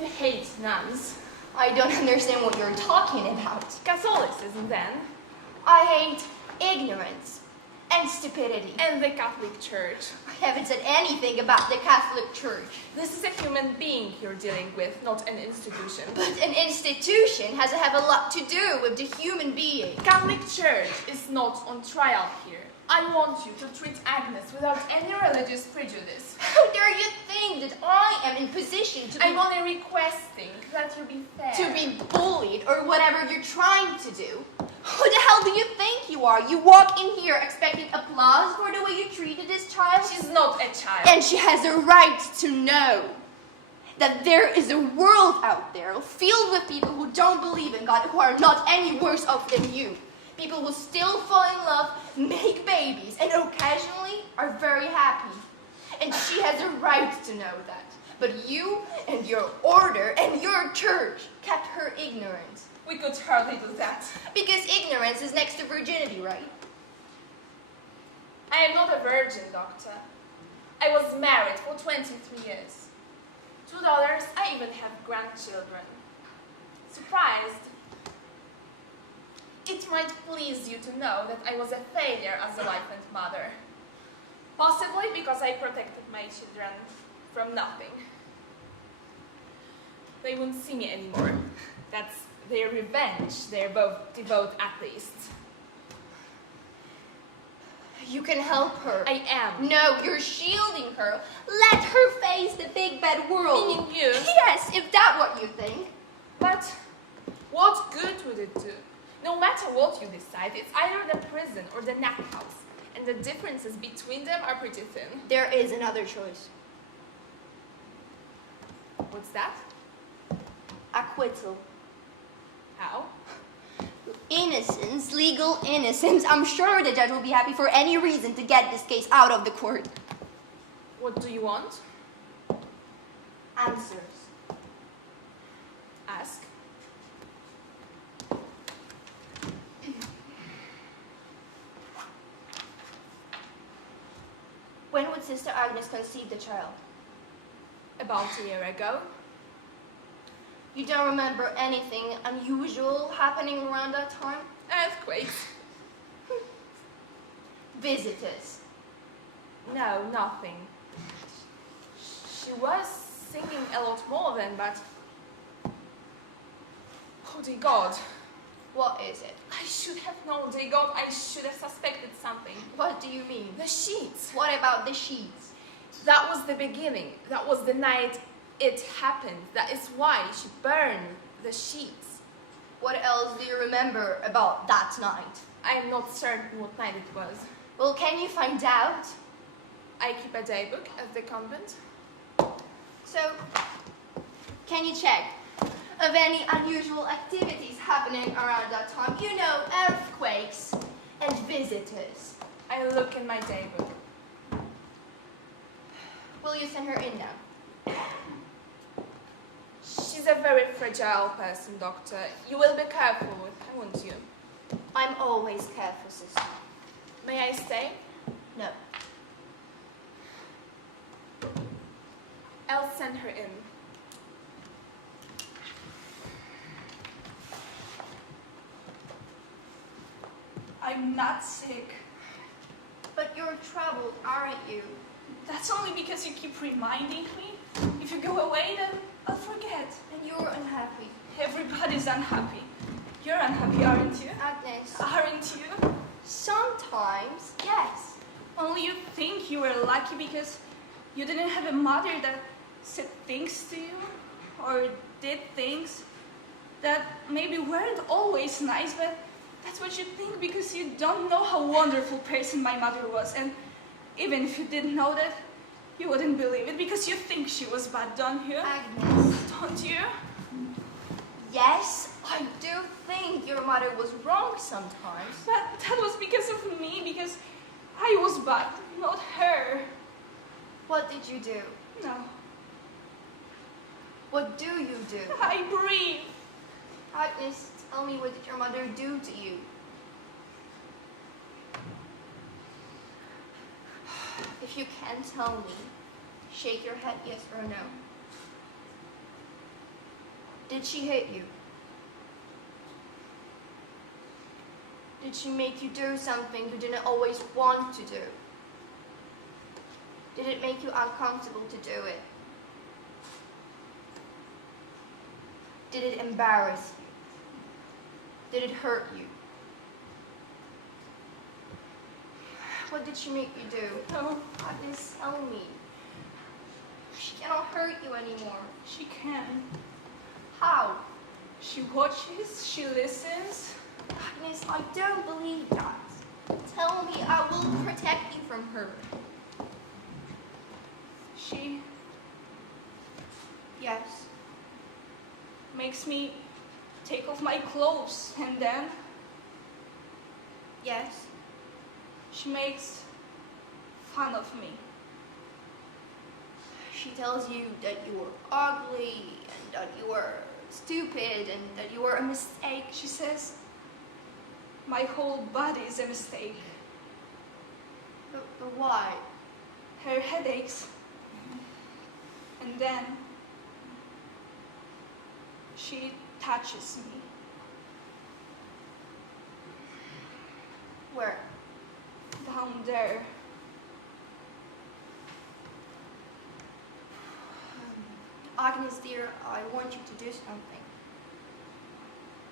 You hate nuns. I don't understand what you're talking about. Catholicism, then. I hate ignorance and stupidity. And the Catholic Church. I haven't said anything about the Catholic Church. This is a human being you're dealing with, not an institution. But an institution has to have a lot to do with the human being. Catholic Church is not on trial here. I want you to treat Agnes without any religious prejudice. How dare you think that I am in position to be... I'm only requesting that you be fair. To be bullied or whatever you're trying to do. Who the hell do you think you are? You walk in here expecting applause for the way you treated this child? She's not a child. And she has a right to know that there is a world out there filled with people who don't believe in God, who are not any worse off than you. People who still fall in love, make babies, and occasionally are very happy. And she has a right to know that. But you and your order and your church kept her ignorant. We could hardly do that. Because ignorance is next to virginity, right? I am not a virgin, doctor. I was married for 23 years. 2 daughters, I even have grandchildren. Surprised? It might please you to know that I was a failure as a wife and mother. Possibly because I protected my children from nothing. They won't see me anymore. That's their revenge. They're both devout atheists. You can help her. I am. No, you're shielding her. Let her face the big bad world. Meaning you? Yes, if that's what you think. But what good would it do? No matter what you decide, it's either the prison or the nap house. And the differences between them are pretty thin. There is another choice. What's that? Acquittal. How? Innocence, legal innocence. I'm sure the judge will be happy for any reason to get this case out of the court. What do you want? Answers. Ask. When would Sister Agnes conceive the child? About a year ago. You don't remember anything unusual happening around that time? Earthquakes. Visitors. No, nothing. She was singing a lot more then, but... Oh, dear God. What is it? I should have known, dear God. I should have suspected something. What do you mean? The sheets. What about the sheets? That was the beginning. That was the night it happened. That is why she burned the sheets. What else do you remember about that night? I am not certain what night it was. Well, can you find out? I keep a daybook at the convent. So, can you check of any unusual activities happening around that time? You know, earthquakes and visitors. I look in my daybook. Will you send her in now? She's a very fragile person, Doctor. You will be careful with her, won't you? I'm always careful, sister. May I stay? No. I'll send her in. I'm not sick. But you're troubled, aren't you? That's only because you keep reminding me. If you go away, then I'll forget. And you're unhappy. Everybody's unhappy. You're unhappy, aren't you? Agnes. Aren't you? Sometimes, yes. Only you think you were lucky because you didn't have a mother that said things to you or did things that maybe weren't always nice, but that's what you think because you don't know how wonderful person my mother was. And even if you didn't know that, you wouldn't believe it because you think she was bad, don't you? Agnes. Don't you? Yes, I do think your mother was wrong sometimes. But that was because of me, because I was bad, not her. What did you do? No. What do you do? I breathe. Agnes, tell me, what did your mother do to you? If you can't tell me, shake your head yes or no. Did she hit you? Did she make you do something you didn't always want to do? Did it make you uncomfortable to do it? Did it embarrass you? Did it hurt you? What did she make you do? No, Agnes, tell me. She cannot hurt you anymore. she can. How? She watches, she listens. Agnes, I don't believe that. Tell me, I will protect you from her. She Yes. makes me take off my clothes, and then Yes. she makes fun of me. She tells you that you were ugly, and that you were stupid, and that you were a mistake. She says my whole body is a mistake. But why? Her headaches. And then she touches me. Where? Down there. Agnes, dear, I want you to do something.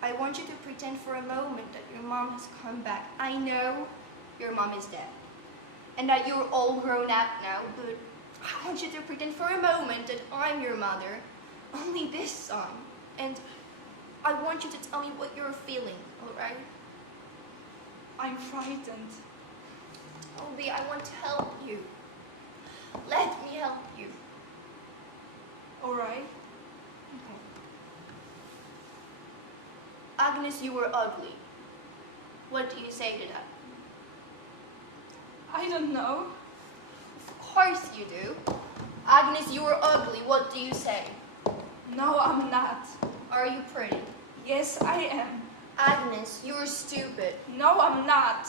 I want you to pretend for a moment that your mom has come back. I know your mom is dead, and that you're all grown up now, but I want you to pretend for a moment that I'm your mother, only this time. And I want you to tell me what you're feeling, all right? I'm frightened. Obi, I want to help you. Let me help you. All right? Okay. Agnes, you were ugly. What do you say to that? I don't know. Of course you do. Agnes, you were ugly. What do you say? No, I'm not. Are you pretty? Yes, I am. Agnes, you were stupid. No, I'm not.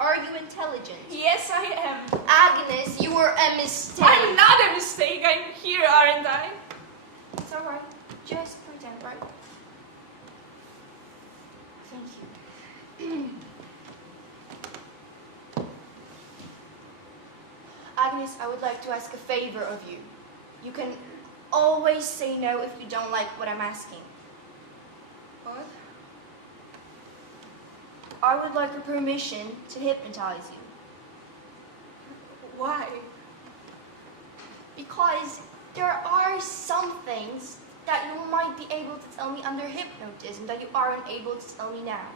Are you intelligent? Yes, I am. Agnes, you were a mistake. I'm not a mistake. I'm here, aren't I? It's all right. Just pretend, right? Thank you. Agnes, I would like to ask a favor of you. You can always say no if you don't like what I'm asking. What? I would like your permission to hypnotize you. Why? Because there are some things that you might be able to tell me under hypnotism that you aren't able to tell me now.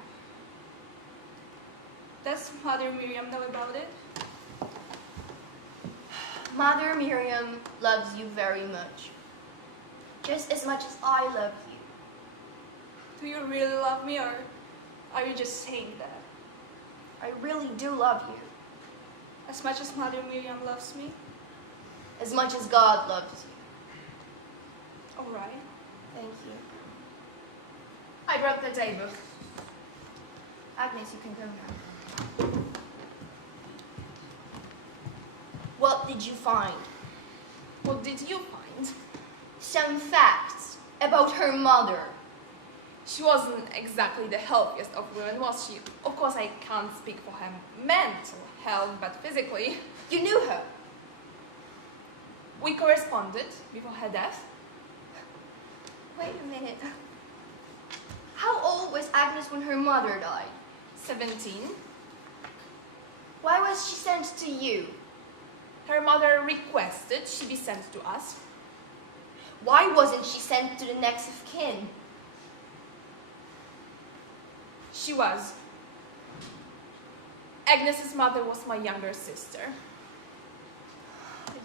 Does Mother Miriam know about it? Mother Miriam loves you very much. Just as much as I love you. Do you really love me, or are you just saying that? I really do love you. As much as Mother Miriam loves me? As much as God loves you. All right. Thank you. I broke the table. Agnes, you can go now. What did you find? What did you find? Some facts about her mother. She wasn't exactly the healthiest of women, was she? Of course, I can't speak for her mental health, but physically. You knew her. We corresponded before her death. Wait a minute. How old was Agnes when her mother died? 17. Why was she sent to you? Her mother requested she be sent to us. Why wasn't she sent to the next of kin? She was. Agnes's mother was my younger sister.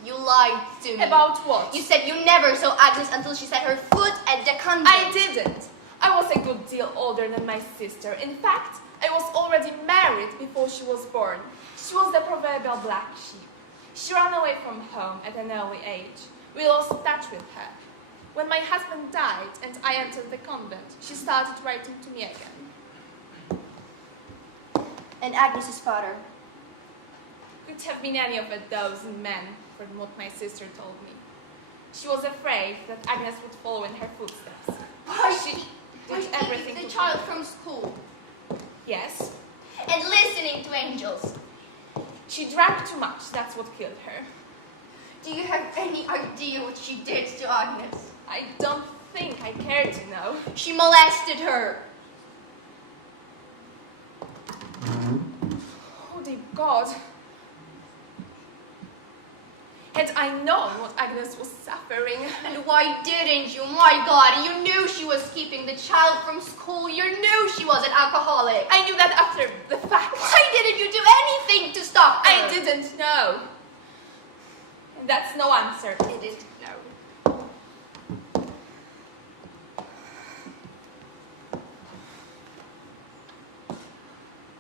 You lied to me. About what? You said you never saw Agnes until she set her foot at the convent. I didn't. I was a good deal older than my sister. In fact, I was already married before she was born. She was the proverbial black sheep. She ran away from home at an early age. We lost touch with her. When my husband died and I entered the convent, she started writing to me again. And Agnes's father? Could have been any of a dozen men, from what my sister told me. She was afraid that Agnes would follow in her footsteps. Why everything the to child kill her. from school. Yes. And listening to angels. She drank too much. That's what killed her. Do you have any idea what she did to Agnes? I don't think I care to know. She molested her. Oh, dear God. Had I known what Agnes was suffering. And why didn't you? My God, you knew she was keeping the child from school. You knew she was an alcoholic. I knew that after the fact. Why didn't you do anything to stop her? I didn't know. And that's no answer. I didn't know.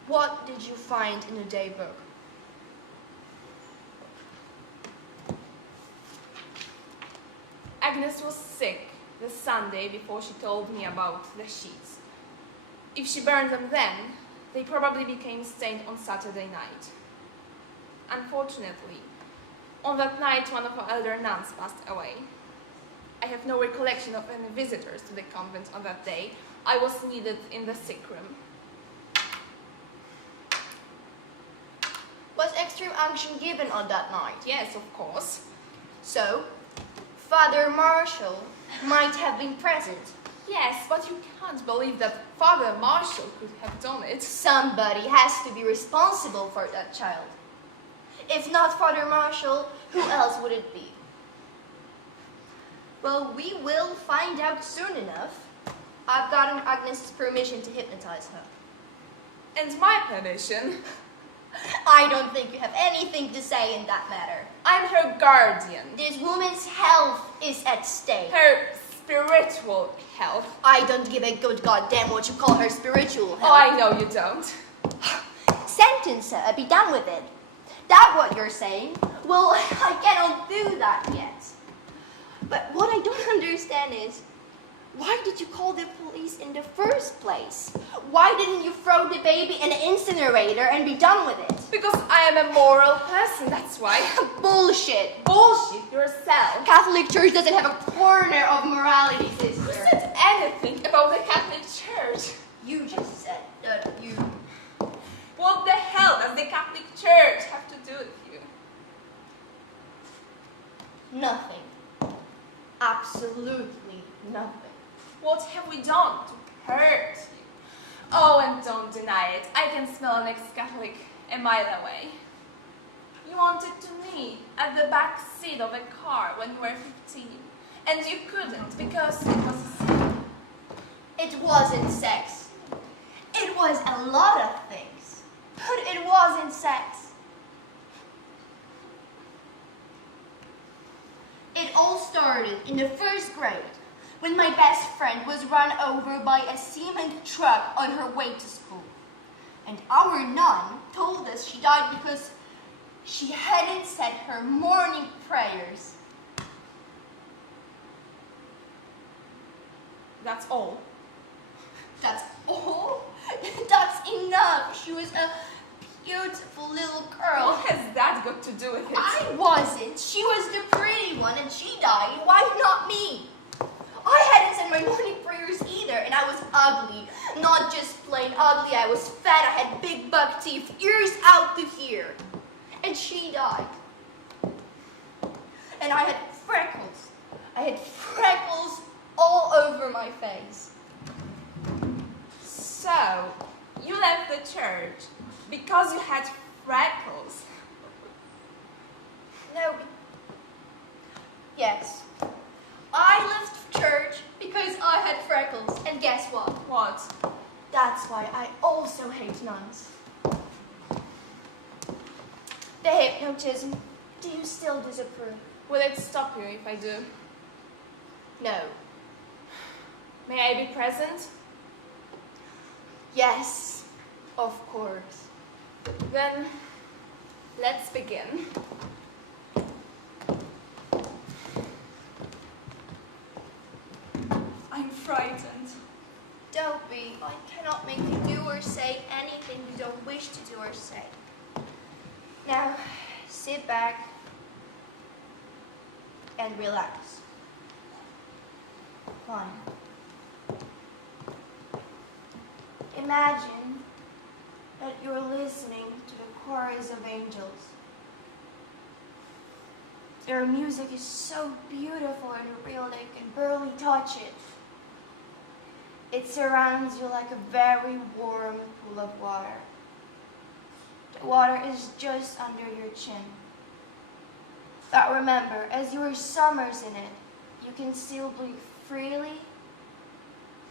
What did you find in the daybook? Agnes was sick the Sunday before she told me about the sheets. If she burned them then, they probably became stained on Saturday night. Unfortunately, on that night one of our elder nuns passed away. I have no recollection of any visitors to the convent on that day. I was needed in the sick room. Was extreme unction given on that night? Yes, of course. So, Father Marshall might have been present. Yes, but you can't believe that Father Marshall could have done it. Somebody has to be responsible for that child. If not Father Marshall, who else would it be? Well, we will find out soon enough. I've gotten Agnes' permission to hypnotize her. And my permission. I don't think you have anything to say in that matter. I'm her guardian. This woman's health is at stake. Her spiritual health. I don't give a good goddamn what you call her spiritual health. Oh, I know you don't. Sentence her, be done with it. That what you're saying? Well, I cannot do that yet. But what I don't understand is, why did you call the police in the first place? Why didn't you throw the baby in an incinerator and be done with it? Because I am a moral person, that's why. Bullshit. Bullshit yourself. Catholic Church doesn't have a corner of morality, Who sister. said anything about the Catholic Church? You just said that you... What the hell does the Catholic Church have to do with you? Nothing. Absolutely nothing. What have we done to hurt you? Oh, and don't deny it. I can smell an ex-Catholic a mile away. You wanted to meet at the back seat of a car when you were 15. And you couldn't because it was a sin. It wasn't sex. It was a lot of things. But it wasn't sex. It all started in the first grade when my best friend was run over by a cement truck on her way to school. And our nun told us she died because she hadn't said her morning prayers. That's all. That's all? That's enough. She was a beautiful little girl. What has that got to do with it? I wasn't. She was the pretty one and she died. Why not me? I hadn't said my morning prayers either, and I was ugly. Not just plain ugly, I was fat, I had big buck teeth, ears out to here. And she died. And I had freckles. I had freckles all over my face. So, you left the church because you had freckles. No. Yes. I left church because I had freckles. And guess what? What? That's why I also hate nuns. The hypnotism. Do you still disapprove? Will it stop you if I do? No. May I be present? Yes, of course. Then, let's begin. I'm frightened. Don't be. I cannot make you do or say anything you don't wish to do or say. Now, sit back and relax. Fine. imagine that you're listening to the chorus of angels. Their music is so beautiful and real that you can barely touch it. It surrounds you like a very warm pool of water. The water is just under your chin. But remember, as you are submersed in it, you can still breathe freely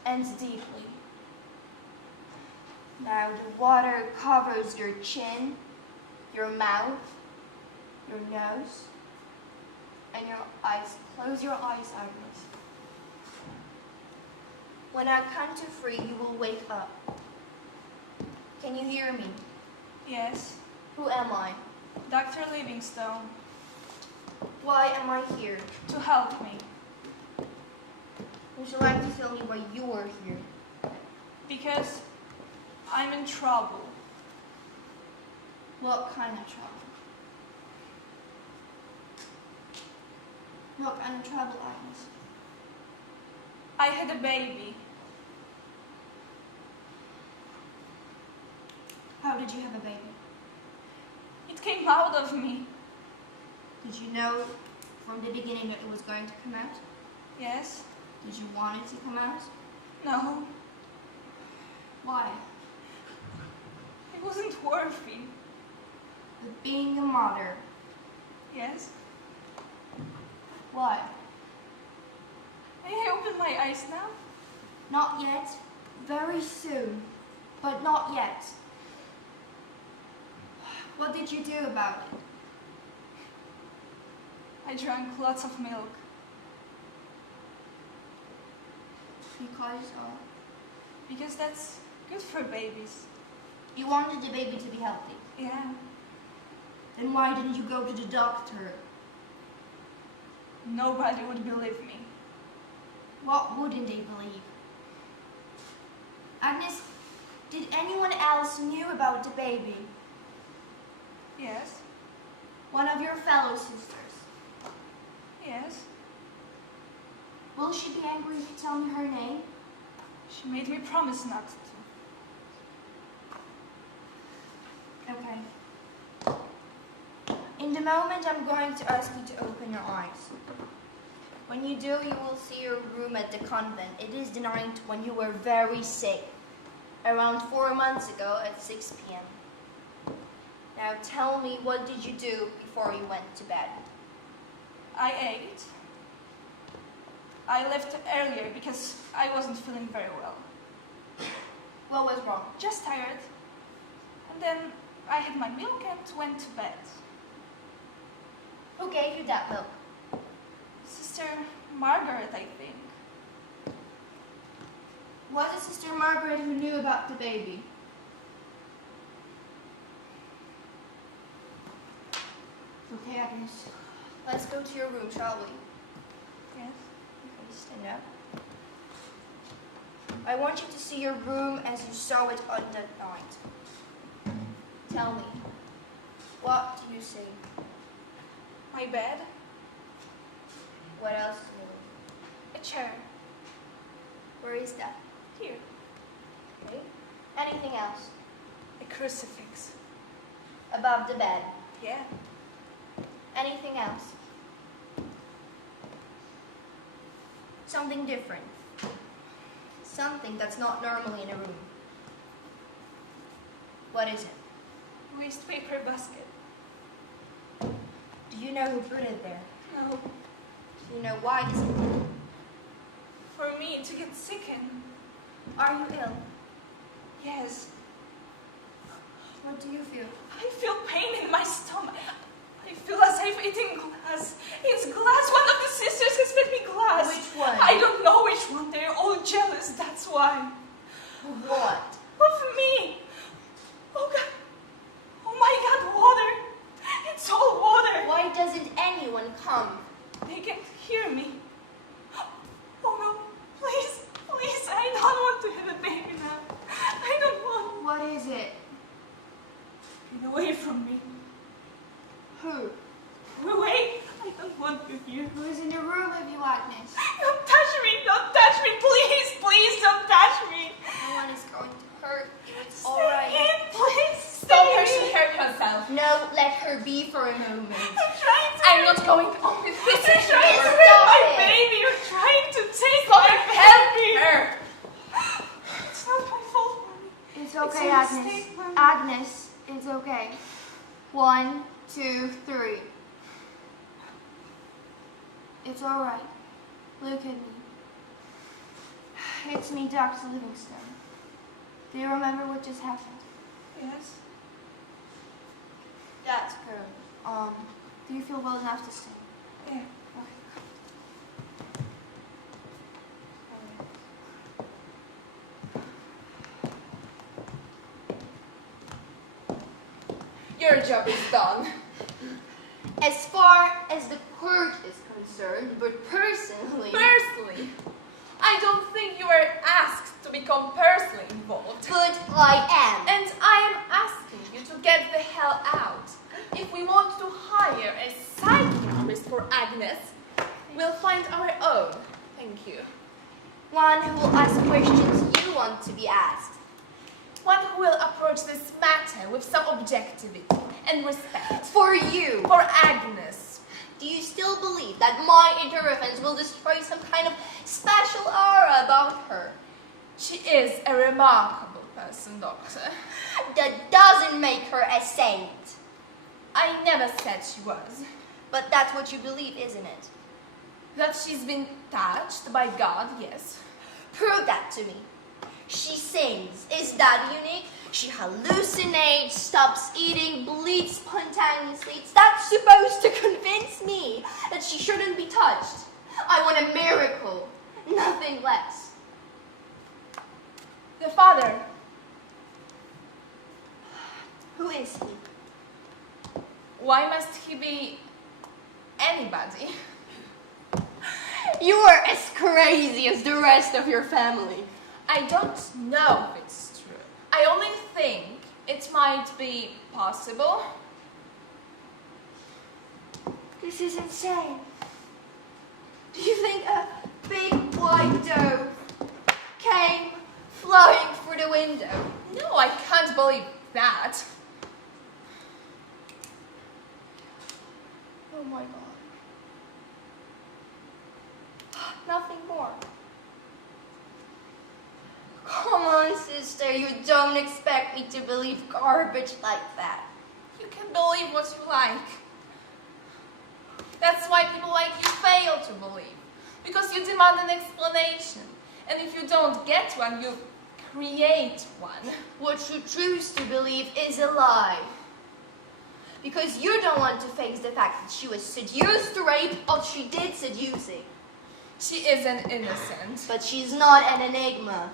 and deeply. Now the water covers your chin, your mouth, your nose, and your eyes. Close your eyes, Agnes. When I count to 3, you will wake up. Can you hear me? Yes, Who am I? Dr. Livingstone, Why am I here? to help me. Would you like to tell me why you are here? Because I'm in trouble. What kind of trouble? What kind of trouble, Agnes? I had a baby. How did you have a baby? It came out of me. Did you know from the beginning that it was going to come out? Yes? Did you want it to come out? No, Why? it wasn't worthy. But being a mother. Yes? Why? May I open my eyes now? Not yet. Very soon. But not yet. What did you do about it? I drank lots of milk. Because Because that's good for babies. you wanted the baby to be healthy. Yeah. Then why didn't you go to the doctor? Nobody would believe me. What wouldn't they believe? Agnes, did anyone else knew about the baby? Yes? One of your fellow sisters. Yes? Will she be angry if you tell me her name? She made me promise not to. Okay. In the moment, I'm going to ask you to open your eyes. When you do, you will see your room at the convent. It is the night when you were very sick, around 4 months ago at 6 p.m. Now tell me, what did you do before you went to bed? I ate. I left earlier because I wasn't feeling very well. What was wrong? Just tired. And then I had my milk and went to bed. Who gave you that milk? Sister Margaret, I think. Was it Sister Margaret who knew about the baby? Okay, Agnes. Let's go to your room, shall we? Yes? Okay, stand up. I want you to see your room as you saw it on that night. Tell me, what do you see? My bed? What else? A chair. Where is that? Here. Okay. Anything else? A crucifix. Above the bed. Yeah. Anything else? Something different. Something that's not normally in a room. What is it? Waste paper basket. Do you know who put it there? No. Do you know why is it there? For me to get sick in. Are you ill? Yes. What do you feel? I feel pain in my stomach. I feel as if eating glass. It's glass. One of the sisters has fed me glass. Which one? I don't know which one. They're all jealous. That's why. What? Of me. Oh God. Oh my God, water. It's all water. Why doesn't anyone come? They can't hear me. Oh no. Please, please. I don't want to have a baby now. I don't want. What is it? Get away from me. Who? Away. I don't want you here. Who is in the room with you, Agnes? Don't touch me. Don't touch me. Please, please don't touch me. No one is going to hurt moment. I'm not going on with this You're trying to anymore. rape Stop my it. baby. You're trying to take Stop my help baby. her. It's not my fault, Mommy. It's okay, a Agnes. mistake, Mommy. Agnes, it's okay. 1, 2, 3. It's all right. Look at me. It's me, Dr. Livingstone. Do you remember what just happened? Yes. That's good. Do you feel well enough to stay? Yeah. Your job is done. As far as the court is concerned, but personally... Personally, I don't think you were asked to become personally involved. But I am. And I am asking you to get the hell out. If we want to hire a psychiatrist for Agnes, we'll find our own. Thank you. One who will ask questions you want to be asked. One who will approach this matter with some objectivity and respect. For you. For Agnes. Do you still believe that my interference will destroy some kind of special aura about her? She is a remarkable person, Doctor. That doesn't make her a saint. I never said she was. But that's what you believe, isn't it? That she's been touched by God, yes. Prove that to me. She sings. Is that unique? She hallucinates, stops eating, bleeds spontaneously. That's supposed to convince me that she shouldn't be touched. I want a miracle, nothing less. The father. Who is he? Why must he be anybody? You are as crazy as the rest of your family. I don't know if it's true. I only think it might be possible. This is insane. Do you think a big white dove came flying through the window? No, I can't believe that. Oh my God. Nothing more. Come on, sister, you don't expect me to believe garbage like that. You can believe what you like. That's why people like you fail to believe. Because you demand an explanation. And if you don't get one, you create one. What you choose to believe is a lie. Because you don't want to face the fact that she was seduced to rape or she did seducing. She is an innocent. But she's not an enigma.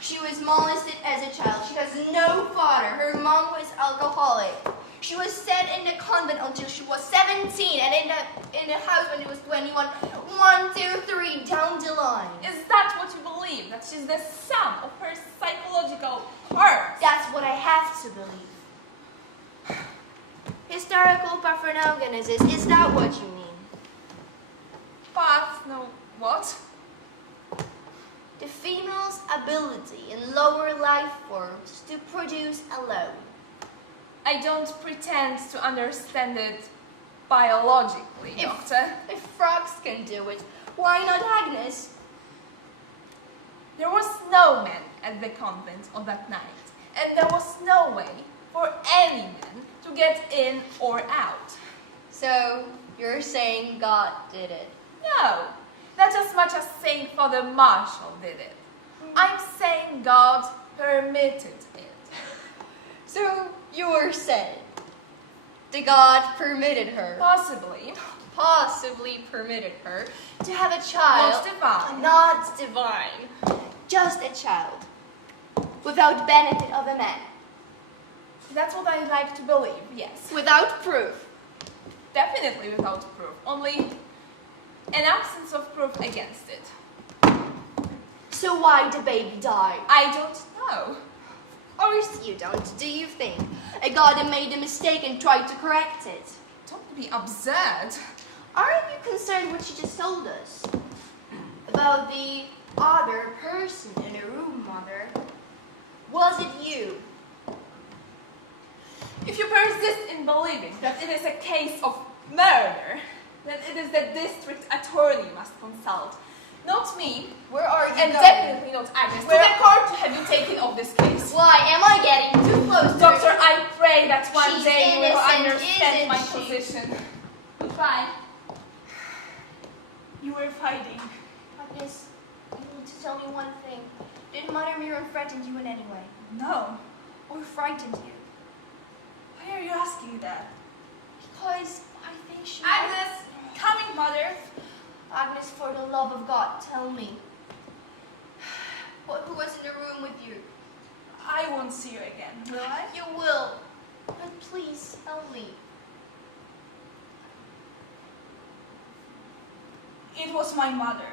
She was molested as a child. She has no father. Her mom was alcoholic. She was sent in the convent until she was 17 and in the house when she was 21. 1, 2, 3 down the line. Is that what you believe? That she's the sum of her psychological parts? That's what I have to believe. Historical parthenogenesis, is that what you mean? But, no, what? The female's ability in lower life forms to produce alone. I don't pretend to understand it biologically, Doctor. If frogs can do it, why not Agnes? There was no man at the convent on that night, and there was no way for any man to get in or out. So, you're saying God did it? No, not as much as saying Father Marshall did it. I'm saying God permitted it. So, you're saying the God permitted her, possibly permitted her, to have a child. Not divine. Not divine. Just a child. Without benefit of a man. That's what I like to believe, yes. Without proof. Definitely without proof. Only an absence of proof against it. So why the baby died? I don't know. Of course you don't, do you think? A God that made a mistake and tried to correct it. Don't be absurd. Aren't you concerned what she just told us? About the other person in the room, Mother? Was it you If you persist in believing that it is a case of murder, then it is the district attorney you must consult. Not me, Where are you and going? definitely not Agnes. Where- To the court to have you taken of this case. Why am I getting too close to Doctor, her? I pray that one She's day you will innocent, understand isn't my she? position. Goodbye. You were fighting. Agnes, you need to tell me one thing. Did Mother Miriam threaten you in any way? No. Or frightened you? Why are you asking that? Because I think she... Agnes! Coming, mother. Agnes, for the love of God, tell me. Who was in the room with you? I won't see you again, will I? You will. But please, tell me. It was my mother.